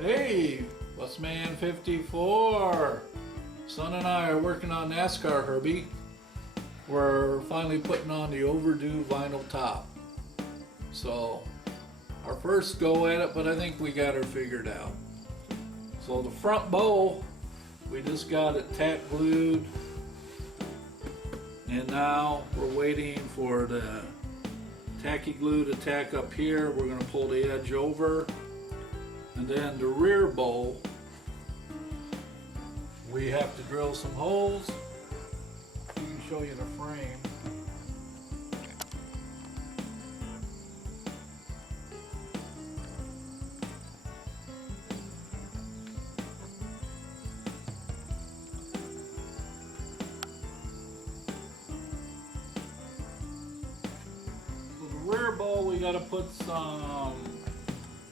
Hey, Busman 54. Son and I are working on Nascar, Herbie. We're finally putting on the overdue vinyl top. So, our first go at it, but I think we got her figured out. So the front bowl, we just got it tack glued. And now we're waiting for the tacky glue to tack up here. We're going to pull the edge over. And then the rear bowl, we have to drill some holes. I can show you the frame. So the rear bowl, we got to put some,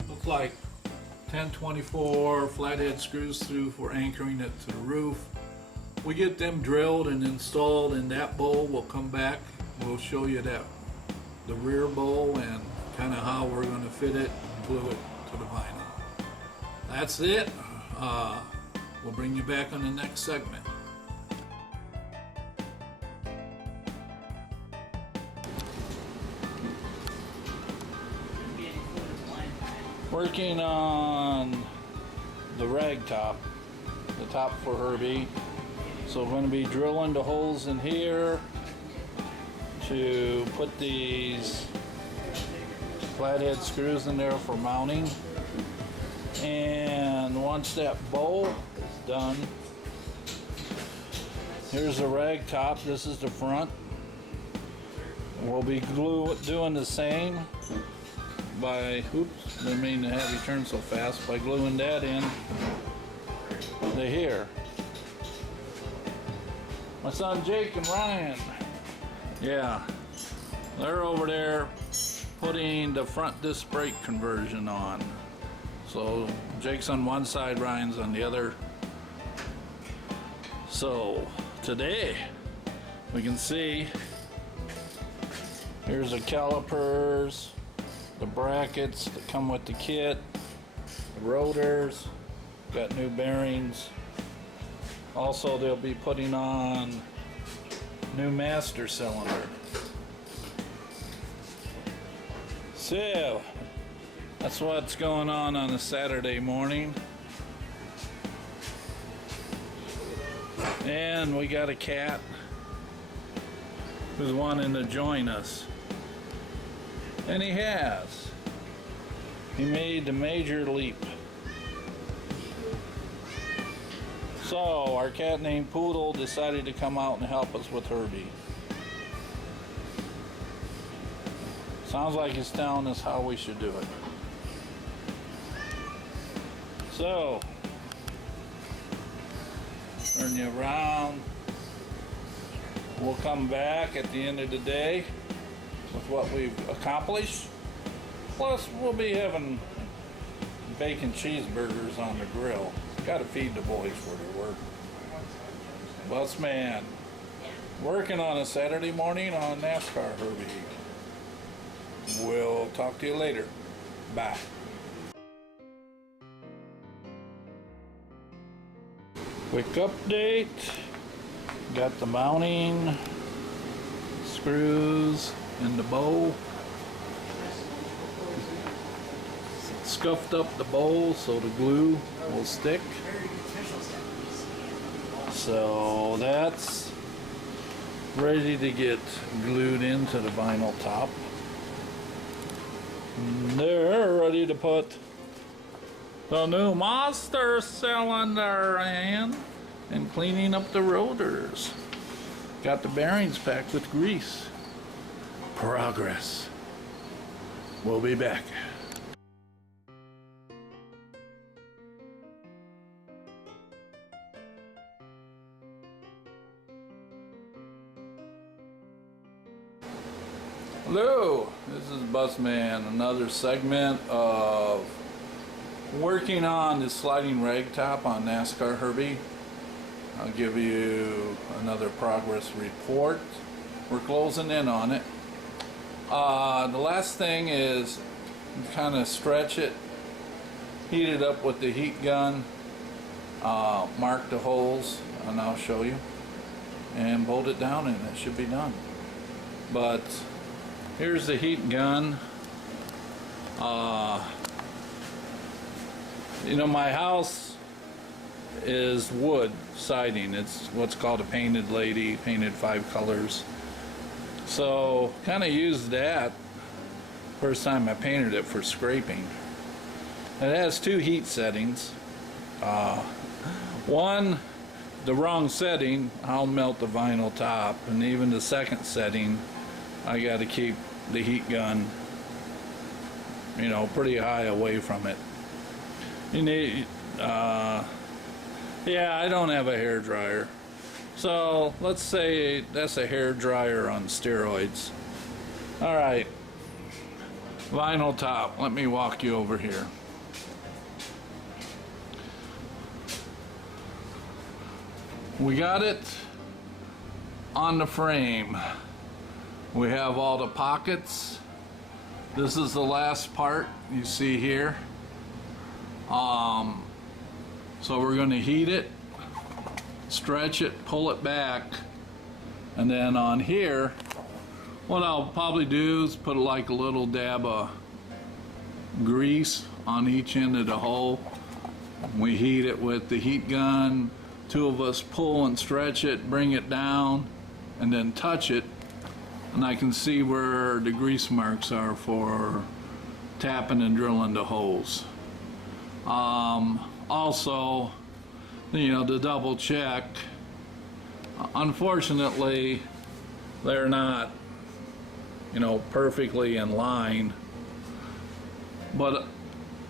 looks like 1024 flathead screws through for anchoring it to the roof. We get them drilled and installed in that bowl. We'll come back. We'll show you that, the rear bowl, and kind of how we're going to fit it and glue it to the vinyl. That's it. We'll bring you back on the next segment. Working on the rag top, the top for Herbie. So we're going to be drilling the holes in here to put these flathead screws in there for mounting. And once that bowl is done, here's the rag top. This is the front. We'll be doing the same by, oops, didn't mean to have you turn so fast, by gluing that in to here. My son Jake and Ryan, yeah, they're over there putting the front disc brake conversion on. So Jake's on one side, Ryan's on the other. So today we can see here's the calipers, the brackets that come with the kit, the rotors, got new bearings. Also, they'll be putting on new master cylinder. So, that's what's going on a Saturday morning. And we got a cat who's wanting to join us. And he has. He made the major leap. So, our cat named Poodle decided to come out and help us with Herbie. Sounds like he's telling us how we should do it. So, turn you around. We'll come back at the end of the day with what we've accomplished. Plus, we'll be having bacon cheeseburgers on the grill. Got to feed the boys for their work. Busman, working on a Saturday morning on Nascar, Herbie. We'll talk to you later. Bye. Quick update. Got the mounting screws in the bowl. Scuffed up the bowl so the glue will stick. So that's ready to get glued into the vinyl top. And they're ready to put the new master cylinder in and cleaning up the rotors. Got the bearings packed with grease. Progress. We'll be back. Hello, this is Busman, another segment of working on this sliding rag top on Nascar, Herbie. I'll give you another progress report. We're closing in on it. The last thing is kind of stretch it heat it up with the heat gun, mark the holes, and I'll show you, and bolt it down, and it should be done. But here's the heat gun. You know, my house is wood siding. It's what's called a painted lady, painted 5 colors. So kind of used that first time I painted it for scraping. It has 2 heat settings. One, the wrong setting, I'll melt the vinyl top, and even the second setting, I got to keep the heat gun, you know, pretty high away from it. You need, yeah, I don't have a hair dryer, so let's say that's a hair dryer on steroids. All right, vinyl top. Let me walk you over here. We got it on the frame. We have all the pockets. This is the last part you see here. So we're going to heat it, stretch it, pull it back, and then on here, what I'll probably do is put like a little dab of grease on each end of the hole. We heat it with the heat gun. 2 of us pull and stretch it, bring it down, and then touch it, and I can see where the grease marks are for tapping and drilling the holes. Also, you know, to double check, unfortunately they're not, you know, perfectly in line, but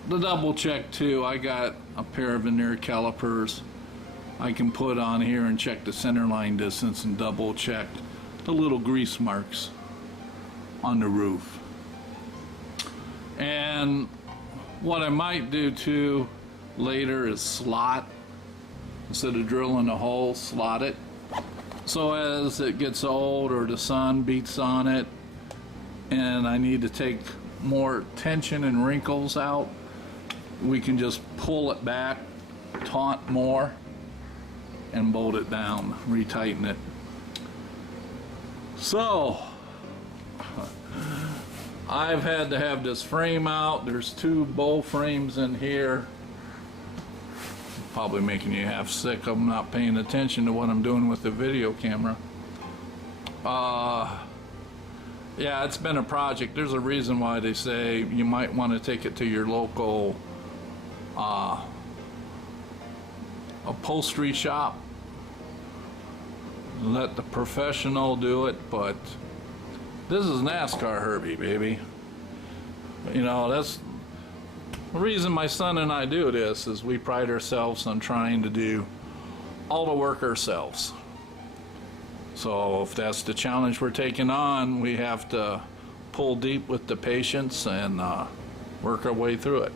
the double check too, I got a pair of veneer calipers I can put on here and check the center line distance and double check the little grease marks on the roof. And what I might do too later is slot, instead of drilling a hole, slot it. So as it gets old or the sun beats on it and I need to take more tension and wrinkles out, we can just pull it back, taut more, and bolt it down, retighten it. So I've had to have this frame out. There's 2 bowl frames in here. Probably making you half sick. I'm not paying attention to what I'm doing with the video camera. Yeah, it's been a project. There's a reason why they say you might want to take it to your local upholstery shop. Let the professional do it, but this is NASCAR Herbie, baby. You know, that's the reason my son and I do this, is we pride ourselves on trying to do all the work ourselves. So if that's the challenge we're taking on, we have to pull deep with the patience and work our way through it.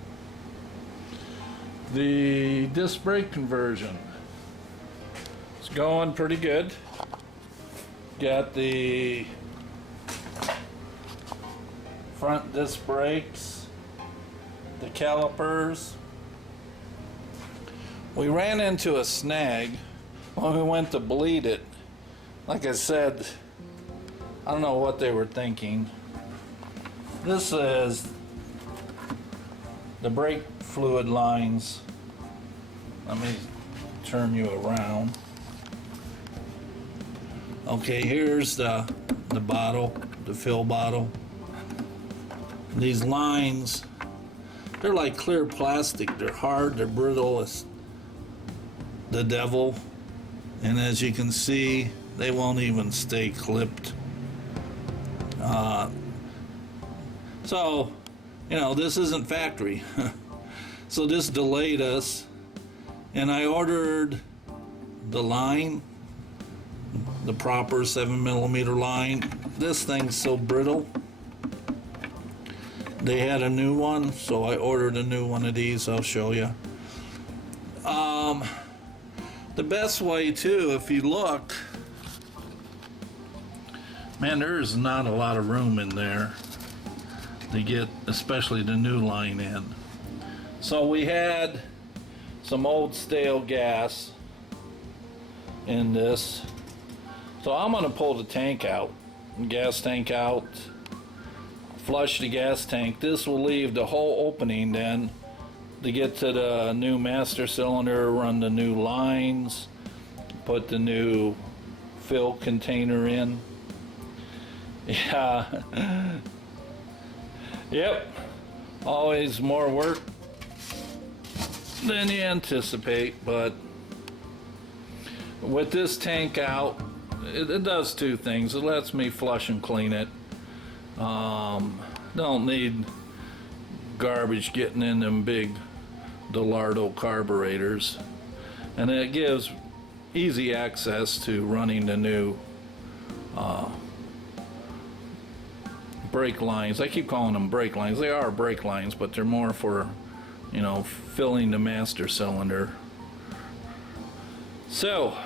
The disc brake conversion, it's going pretty good. Got the front disc brakes, the calipers. We ran into a snag when we went to bleed it. Like I said, I don't know what they were thinking. This is the brake fluid lines. Let me turn you around. Okay, here's the bottle, the fill bottle. These lines, they're like clear plastic. They're hard, they're brittle as the devil. And as you can see, they won't even stay clipped. So, you know, this isn't factory. So this delayed us, and I ordered the line, the proper 7mm line. This thing's so brittle. They had a new one, so I ordered a new one of these. I'll show you. The best way too, if you look, man, there's not a lot of room in there to get, especially the new line in. So we had some old stale gas in this. So I'm gonna pull the tank out, gas tank out, flush the gas tank. This will leave the whole opening then to get to the new master cylinder, run the new lines, put the new fill container in. Yeah. Yep. Always more work than you anticipate, but with this tank out, it does two things. It lets me flush and clean it. Don't need garbage getting in them big Delardo carburetors, and it gives easy access to running the new brake lines. I keep calling them brake lines. They are brake lines, but they're more for, you know, filling the master cylinder. So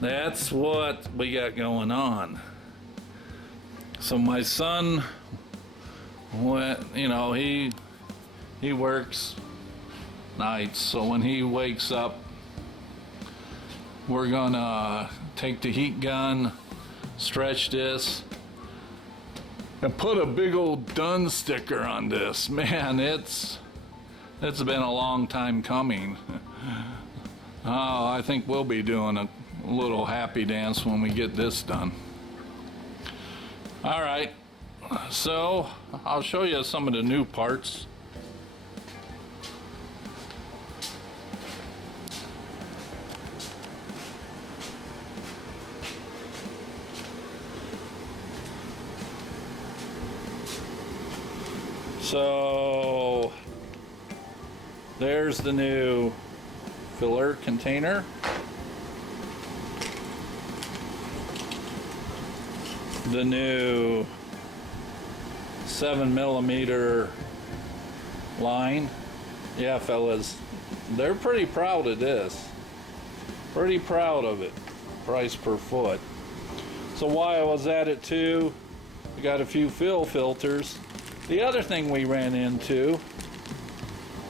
that's what we got going on. So my son, you know, he works nights, so when he wakes up, we're gonna take the heat gun, stretch this, and put a big old done sticker on this. Man, it's been a long time coming. Oh, I think we'll be doing a little happy dance when we get this done. All right, so I'll show you some of the new parts. So there's the new filler container. The new 7mm line. Yeah, fellas, they're pretty proud of this. Pretty proud of it. Price per foot. So while I was at it too, we got a few fill filters. The other thing we ran into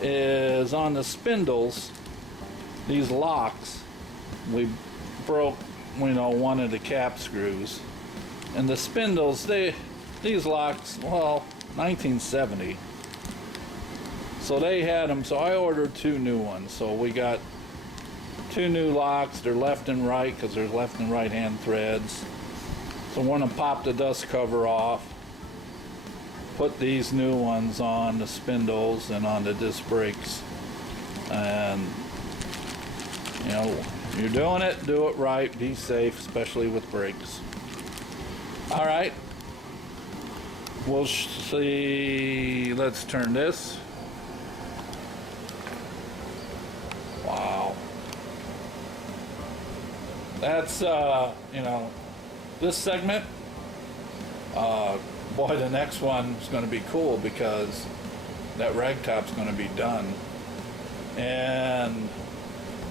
is on the spindles, these locks. We broke, you know, one of the cap screws. And the spindles, these locks, well, 1970. So they had them, so I ordered 2 new ones. So we got 2 new locks. They're left and right because they're left and right hand threads. So we're gonna pop the dust cover off, put these new ones on the spindles and on the disc brakes. And, you know, you're doing it, do it right, be safe, especially with brakes. All right, we'll see, let's turn this. Wow. That's, you know, this segment, boy, the next one is going to be cool because that ragtop's going to be done. And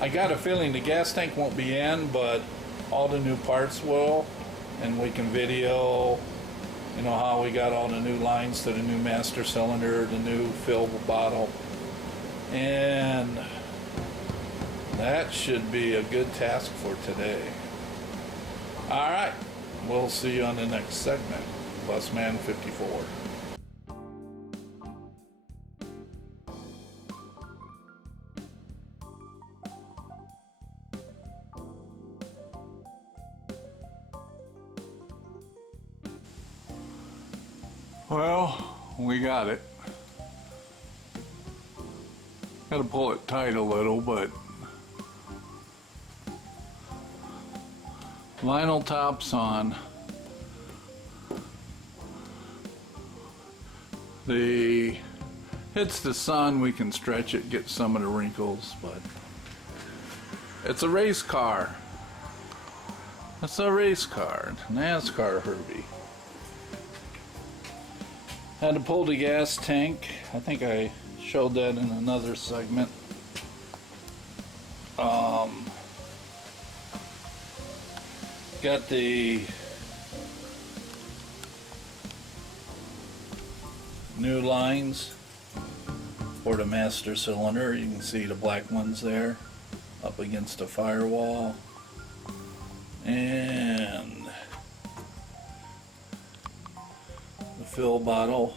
I got a feeling the gas tank won't be in, but all the new parts will. And we can video, you know, how we got all the new lines to the new master cylinder, the new fill bottle. And that should be a good task for today. All right, we'll see you on the next segment. Busman 54. Well, we got it. Got to pull it tight a little, but vinyl tops on. Hits the sun, we can stretch it, get some of the wrinkles, but it's a race car. It's a race car, Nascar Herbie. Had to pull the gas tank. I think I showed that in another segment. Got the new lines for the master cylinder. You can see the black ones there up against the firewall, and the fill bottle.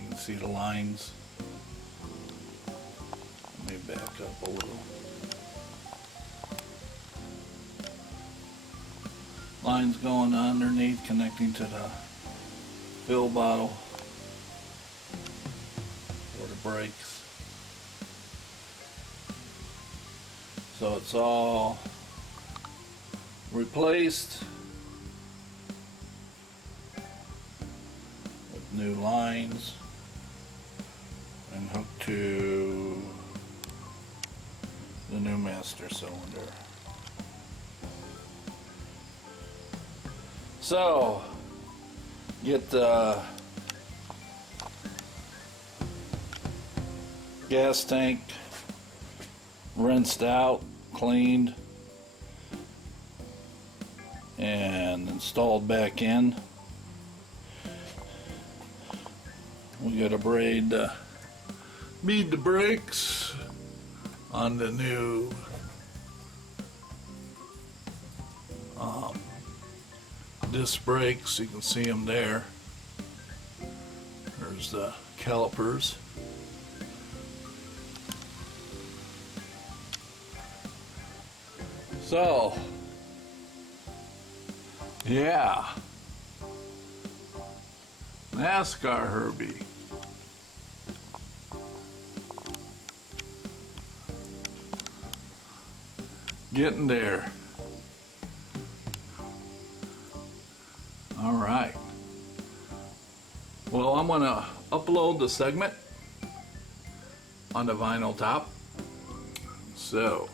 You can see the lines. Let me back up a little. Lines going underneath connecting to the fill bottle for the brakes. So it's all replaced with new lines and hooked to the new master cylinder. So get the gas tank rinsed out, cleaned, and installed back in. We gotta bead the brakes on the new disc brakes. You can see them there. There's the calipers. So, yeah, Nascar Herbie. Getting there. All right. Well, I'm gonna upload the segment on the vinyl top. So,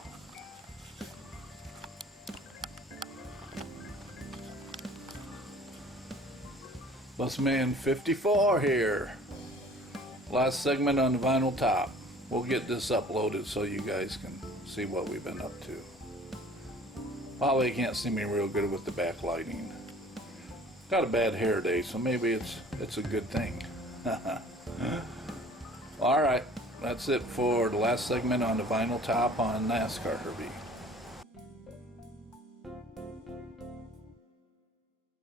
Busman 54 here. Last segment on the vinyl top. We'll get this uploaded so you guys can see what we've been up to. Probably can't see me real good with the backlighting. Got a bad hair day, so maybe it's a good thing. All right, that's it for the last segment on the vinyl top on Nascar Herbie.